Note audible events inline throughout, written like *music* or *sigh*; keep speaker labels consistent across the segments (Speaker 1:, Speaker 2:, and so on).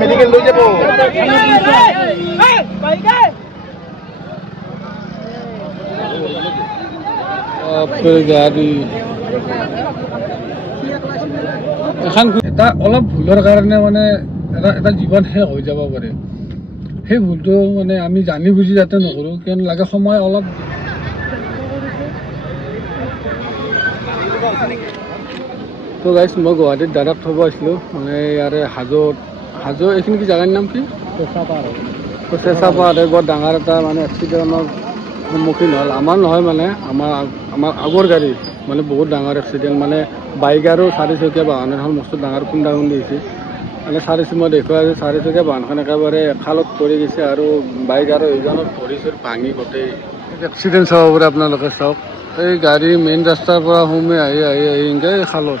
Speaker 1: Medical লৈ যাব।
Speaker 2: গাড়ী এখন এটা অলপ ভুলৰ কাৰণে মানে এটা এটা জীৱন শেষ হৈ যাব পাৰে। সেই ভুলটো মানে আমি জানি বুজি যাতে নকৰোঁ কিয়নো লাগে সময় অলপ। তো গাইছ মই গুৱাহাটীত দাদাক থ'ব আছিলোঁ মানে ইয়াৰে হাজোত হাজো, এইখিনি কি জেগাৰ নাম কি? এই বৰ ডাঙৰ এটা মানে এক্সিডেণ্টৰ সন্মুখীন হ'ল। আমাৰ নহয় মানে আমাৰ আমাৰ আগৰ গাড়ী। মানে বহুত ডাঙৰ এক্সিডেণ্ট মানে বাইক আৰু চাৰিচকীয়া বাহন এখন মস্ত ডাঙৰ খুন্দা খুন্দি হৈছে। মানে চাৰি মই দেখুৱাই আছোঁ চাৰিচকীয়া বাহনখন একেবাৰে খালত পৰি গৈছে আৰু বাইক আৰু এইজনৰ ভৰি চৰি ভাঙি গোটেই এক্সিডেণ্ট চাব পাৰে। আপোনালোকে চাওক। এই গাড়ী মেইন ৰাস্তাৰ পৰা সোমাই আহি আহি আহি এনেকৈ খালত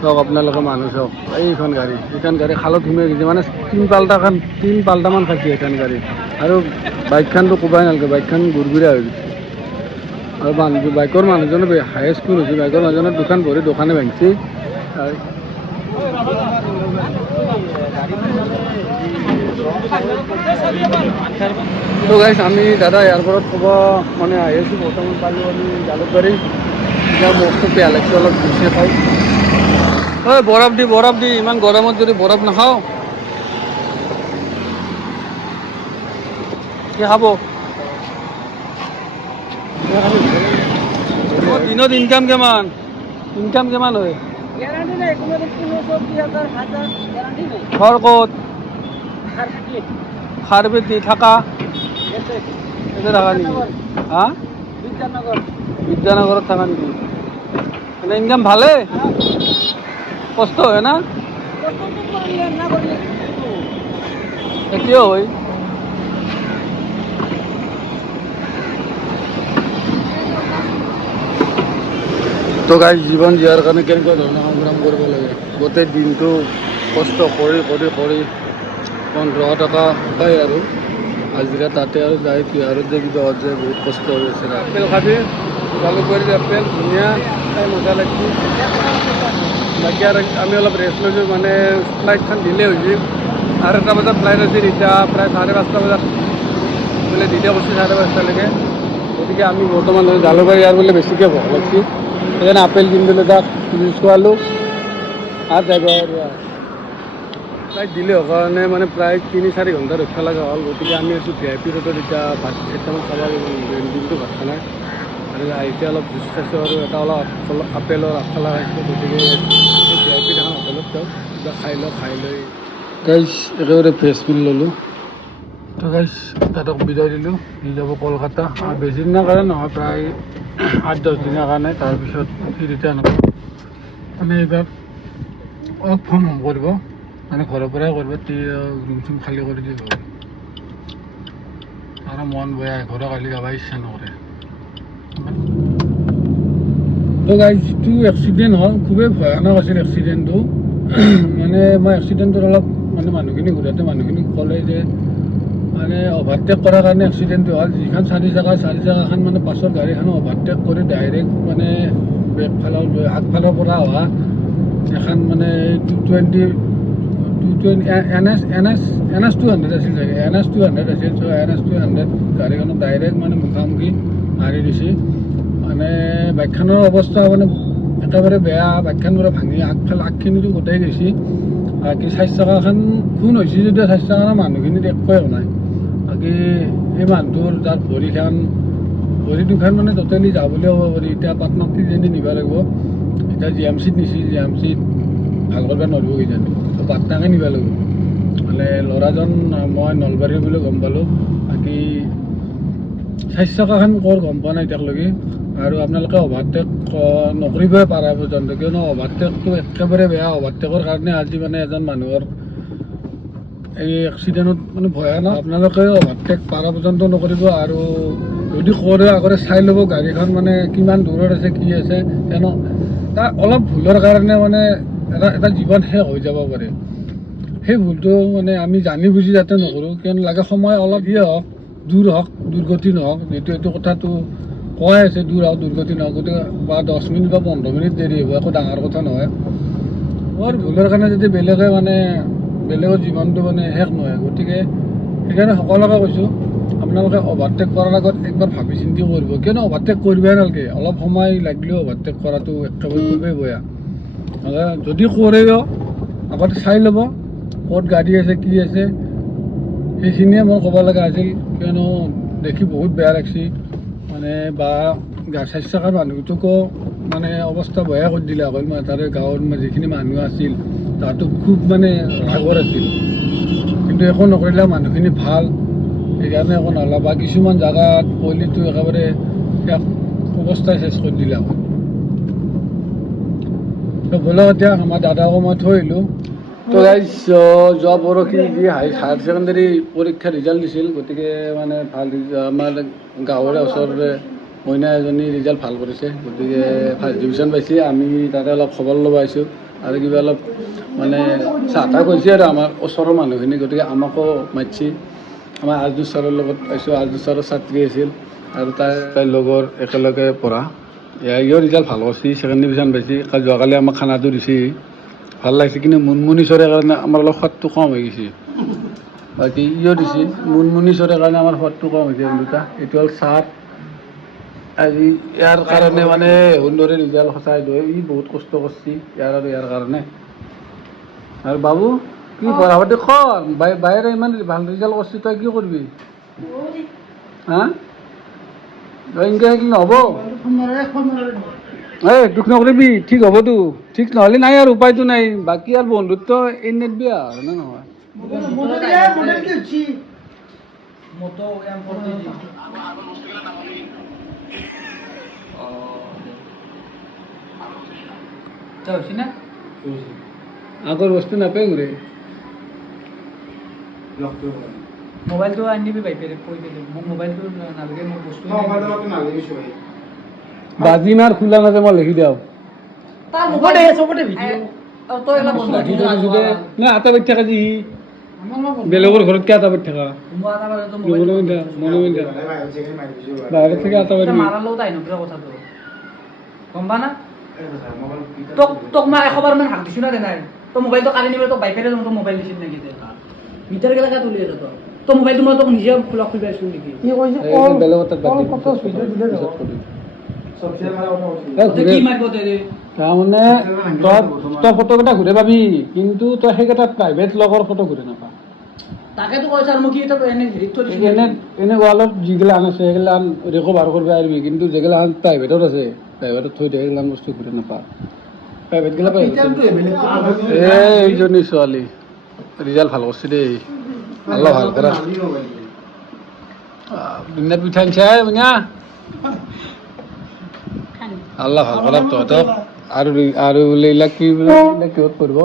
Speaker 2: চাওক আপোনালোকে মানুহ চাওক। এইখন গাড়ী এইখন গাড়ী খালত সোমাই গৈছে। মানে তিন পাল্টাখান তিন পাল্টামান খাইছে এইখন গাড়ী। আৰু বাইকখনটো ক'বাই নালাগে, বাইকখন গুৰগুৰীয়া হৈ গৈছে। আৰু মানুহ, বাইকৰ মানুহজনে হাই স্কুল হৈছে, বাইকৰ মানুহজনৰ দোকান ভৰি দোকানে ভাঙিছে। তো গাইছ আমি দাদা এয়াৰপৰ্টত ক'ব মানে আহি আছোঁ বৰ্তমান পালোঁ আমি জালুকবাৰী এতিয়া বস্তু বেয়া লাগিছে অলপ জুচে খাওঁ ঐ বৰফ দি বৰফ দি ইমান গৰমত যদি বৰফ নাখাওঁ কি খাব? দিনত ইনকাম কিমান? ইনকাম কিমান হয়? ঘৰ ক'ত?
Speaker 3: আর কি
Speaker 2: থাকা এতে থাকা নেকি হা
Speaker 3: বিদ্যানগর
Speaker 2: থাকা নেকি মানে ইনকাম ভালে? কষ্ট হয় না? এতিয়াও হয়? তো গাই জীৱন জীয়াৰ কাৰণে কেনেকুৱা ধৰণৰ সংগ্ৰাম কৰিব লাগে? গোটেই দিনটো কষ্ট কৰি কৰি কৰি পোন্ধৰশ টকা পায় আৰু। হাজিৰা তাতে আৰু যায় তিহাৰত যে কিবা যে বহুত কষ্ট হৈ আছে আপেল খাবি। জালুকবাৰীৰ আপেল, ধুনীয়া খাই মজা লাগছে। বাকী আৰু আমি অলপ ৰেষ্ট লৈছোঁ মানে ফ্লাইটখন দিলে হৈছে। চাৰে এটা বজাত ফ্লাইট আছিল এতিয়া প্ৰায় চাৰে পাঁচটা বজাত। বোলে দিলে কৈছে চাৰে পাঁচটালৈকে। গতিকে আমি বৰ্তমান জালুকবাৰী ইয়াৰ বোলে বেছিকৈ ভয় লাগছে। সেইকাৰণে আপেল কিনিলোঁ তাক খোৱালোঁ আৰু যাব আৰু। ফ্লাইট দিলে কাৰণে মানে প্ৰায় তিনি, চাৰি ঘণ্টা ৰখিব লগা হ'ল। গতিকে আমি আছোঁ ভি আই পি ৰোডত, এতিয়া ভাত কেইটামান খাব লাগিব। দিনটো ভাত খোৱা নাই আৰু এতিয়া অলপ জুচ খাইছোঁ আৰু এটা অলপ আপেল- আপেলৰ আপেলা খাইছোঁ গতিকে ভি আই পি এখন হোটেলত যাওঁ। কিবা খাই লওঁ, খাই লৈ। গাইছ একেবাৰে ফ্ৰেছ বিল ল'লোঁ। তো গাইছ তাতক বিদায় দিলোঁ। দি যাব কলকাতা। আৰু বেছি দিনৰ কাৰণে নহয়, প্ৰায় আঠ, দহ দিনৰ কাৰণে। তাৰপিছত সি ৰিটাৰ্ণ হ'ব মানে এইবাৰ ফ্ৰম হোম কৰিব। মানে ঘৰৰ পৰাই কৰিব ৰুম চুম খালী কৰি দিব আৰু মন বেয়া ঘৰৰ কালি যাব ইচ্ছা নকৰে। তো গাইজ যিটো এক্সিডেণ্ট হ'ল, খুবেই ভয়ানক আছিল এক্সিডেণ্টটো *clears throat* মানে মই এক্সিডেণ্টত অলপ মানে মানুহখিনি ঘূৰাতে মানুহখিনি ক'লে যে মানে অভাৰটেক কৰাৰ কাৰণে এক্সিডেণ্টটো হ'ল। যিখন চাৰি চকা, চাৰি চকাখন মানে পাছৰ গাড়ীখন অভাৰটেক কৰি ডাইৰেক্ট মানে বেকফালৰ আগফালৰ পৰা অহা এখন মানে two twenty two twenty N S N S N S two hundred আছিল চাগে এন এছ টু হাণ্ড্ৰেড আছিল চ' এন এছ টু হাণ্ড্ৰেড গাড়ীখনত ডাইৰেক্ট মানে মুখামুখি মাৰি দিছে। মানে বাইকখনৰ অৱস্থা মানে একেবাৰে বেয়া, বাইকখন পুৰা ভাঙি আগফালে আগখিনিতো গোটেই গৈছে, বাকী চাৰি চকাখন খুন হৈছে যদিও চাৰি চকাৰ মানুহখিনিত একোৱে নাই। বাকী এই মানুহটোৰ যাৰ ভৰিখন, ভৰি দুখন মানে ট'টেলি যাবলৈও হ'ব পাৰি, এতিয়া পাটনাত যেনি নিব লাগিব। এতিয়া জি এম চিত নিছে, জি এম চিত ভালো কৰিব নোৱাৰিব কিজানি। বাটনাকে নিব লাগিব। মানে ল'ৰাজন মই নলবাৰীৰ বুলি গম পালোঁ। বাকী স্বাস্থ্যকাখন কৰ গম পোৱা নাই এতিয়ালৈকে? আৰু আপোনালোকে অভাৰটেক নকৰিবই পাৰা পৰ্যন্ত কিয়নো অভাৰটেকটো একেবাৰে বেয়া। অভাৰটেকৰ কাৰণে আজি মানে এজন মানুহৰ এই এক্সিডেণ্টত মানে ভয়ানক। আপোনালোকে অভাৰটেক পাৰা পৰ্যন্ত নকৰিব। আৰু যদি কৰে আগতে চাই ল'ব গাড়ীখন মানে কিমান দূৰত আছে কি আছে কিয়নো তাৰ অলপ ভুলৰ কাৰণে মানে এটা এটা জীৱন শেষ হৈ যাব পাৰে। সেই ভুলটো মানে আমি জানি বুজি যাতে নকৰোঁ, কিয়নো লাগে সময় অলপ দিয়ে হওক, দূৰ হওক, দুৰ্গতি নহওক, যিহেতু এইটো কথাটো কোৱাই আছে, দূৰ হওক, দুৰ্গতি নহওক, গতিকে বা দহ মিনিট বা পোন্ধৰ মিনিট দেৰি হ'ব, একো ডাঙৰ কথা নহয়। মোৰ ভুলৰ কাৰণে যদি বেলেগে মানে বেলেগৰ জীৱনটো মানে শেষ নহয়, গতিকে সেইকাৰণে সকলোকে কৈছোঁ, আপোনালোকে অভাৰটেক কৰাৰ আগত একবাৰ ভাবি চিন্তি কৰিব। কিয়নো অভাৰটেক কৰিবই নালাগে, অলপ সময় লাগিলেও অভাৰটেক কৰাটো একেবাৰে খুবেই বেয়া। যদি কৰেও আগতে চাই ল'ব ক'ত গাড়ী আছে কি আছে। সেইখিনিয়ে মই ক'ব লগা আছিল কিয়নো দেখি বহুত বেয়া লাগছে। মানে বা গা স্বাস্থ্যকাৰ মানুহটোকো মানে অৱস্থা বেয়া কৰি দিলে অকল মই তাৰে গাঁৱৰ যিখিনি মানুহ আছিল তাহাঁতো খুব মানে ৰাগৰ আছিল। কিন্তু একো নকৰিলে মানুহখিনি ভাল সেইকাৰণে একো নহ'লে বা কিছুমান জেগাত পলিটো একেবাৰে এক অৱস্থাই চেচ কৰি দিলে তো এতিয়া আমাৰ দাদাকো মই থৈ আহিলোঁ তো গাইজ যোৱা পৰহি যি হাই হায়াৰ ছেকেণ্ডেৰী পৰীক্ষা ৰিজাল্ট দিছিল গতিকে মানে ভালো আমাৰ গাঁৱৰে ওচৰৰে মইনা এজনী ৰিজাল্ট ভালো কৰিছে গতিকে ফাৰ্ষ্ট ডিভিজন পাইছে। আমি তাতে অলপ খবৰ ল'ব আহিছোঁ আৰু কিবা অলপ মানে চাহ তাহ কৈছে আৰু আমাৰ ওচৰৰ মানুহখিনি গতিকে আমাকো মাতিছে। আমাৰ আজদুৰ ছাৰৰ লগত পাইছোঁ আজদুৰ ছাৰৰ ছাত্ৰী আছিল আৰু তাই তাইৰ লগৰ একেলগে পঢ়া। ইও ৰিজাল্ট ভাল কৰিছে ছেকেণ্ড ডিভিজন পাইছে কালি যোৱাকালি আমাক খানাটো দিছে ভাল লাগিছে কিন্তু মুনমুনি চৰে কাৰণে আমাৰ অলপ সোৱাদটো কম হৈ গৈছে বাকী ইও দিছে মুনমুনি চৰে কাৰণে আমাৰ সোৱাদটো কম হৈছে দুটা এইটো হ'ল চাহ আজি ইয়াৰ কাৰণে মানে সুন্দৰে ৰিজাল্ট সঁচাই দিয়ে ই বহুত কষ্ট কৰিছে ইয়াৰ আৰু ইয়াৰ কাৰণে আৰু বাবু কি পঢ়া পাতি কৰ বাই বাইৰে ইমান ভাল ৰিজাল্ট কৰিছে তই কি কৰিবি হা এনেকৈ থাকিলে নহ'ব এই দুখ নকৰিবি ঠিক হ'বতো ঠিক নহ'লে নাই আৰু উপায়টো নাই। বাকী আৰু বন্ধুত্ব এৰি নিদিবি আৰু নে নহয়? আগৰ বস্তু নাপায় ঘূৰে।
Speaker 3: মোবাইলটো আনি দিবি ভাই পেৰে কৈ দিলি মোক মোবাইলটো নালাগে মোক বস্তু
Speaker 2: বাজি মাৰ মই লিখি দিওঁ।
Speaker 3: তাৰ
Speaker 2: নাই আটা বাজি থকা যি বেলেগৰ ঘৰত কিয় আটা বাজি থকা। বাহিৰত থেকে আটা বাজি
Speaker 3: গম পা না। তোক তোক মই এশবাৰ মান হাক দিছোঁ না নাই? তই মোবাইলটো কালি নিবলৈ তোক বাইকেৰে তোক মোবাইল দিছিল নেকি দে? মিটাৰ কেনেকৈ তুলি আছে তই তই মোবাইলটো মই তোক নিজে খোলা খুলি পাইছোঁ নেকি
Speaker 2: বাদ।
Speaker 3: কি
Speaker 2: তাৰমানে তই তই ফটোকেইটা ঘূৰে পাবি কিন্তু তই সেইকেইটা প্ৰাইভেট লগৰ ফটো ঘূৰে নাপা।
Speaker 3: তাকেতো মই কি এনে
Speaker 2: এনে এনে ৱালত যিগিলাখান আছে সেইগিলাখান ৰিকভাৰ কৰিব পাৰিবি কিন্তু যিগিলাখান প্ৰাইভেটত আছে প্ৰাইভেটত থৈ দিয়ে সেইগিলাখান বস্তু ঘূৰে নাপা। প্ৰাইভেট এই এইজনী ছোৱালী। ৰিজাল্ট ভালো কৰিছে দেই। আল্লাহ ভালো কৰা দুনিয়াত পিঠা আনিছে বুনিয়া আল্লাহ ভালো কৰা তহঁতক আৰু আৰু বোলে এইবিলাক কি বোলে এইবিলাক কিহত পঢ়িব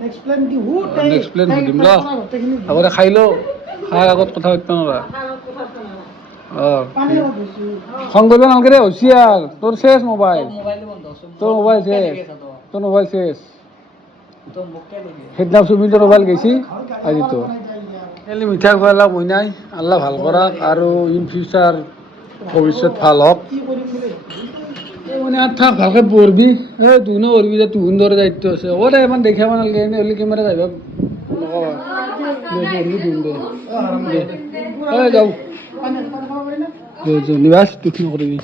Speaker 2: নেক্সট প্লেন সুধিম ৰ আগতে খাই লওঁ খাই আগত কথা অঁ খং কৰিব নালাগে দে হুচিয়াৰ তোৰ চেছ মোবাইল তোৰ মোবাইল চেছ তোৰ মোবাইল
Speaker 3: কিয় দিবি
Speaker 2: সেইদিনা চুমিতৰ মোবাইল গৈছি আজি তোৰ কালি মিঠা খুৱালা মইনাই আল্লাহ ভালো কৰক আৰু ইন ফিউচাৰ ভৱিষ্যত ভালো হওক মানে আৰু থাক ভালকৈ পঢ়বি এই তুহুনো পঢ়বি যে তুহুন দৰে দায়িত্ব আছে হ'ব দে ইমান দেখাব নালাগে এনে হ'লে কেমেৰা নকওঁ পঢ়বি তুহুন দে দে। যাওঁ নিবাস দুখ নকৰিবি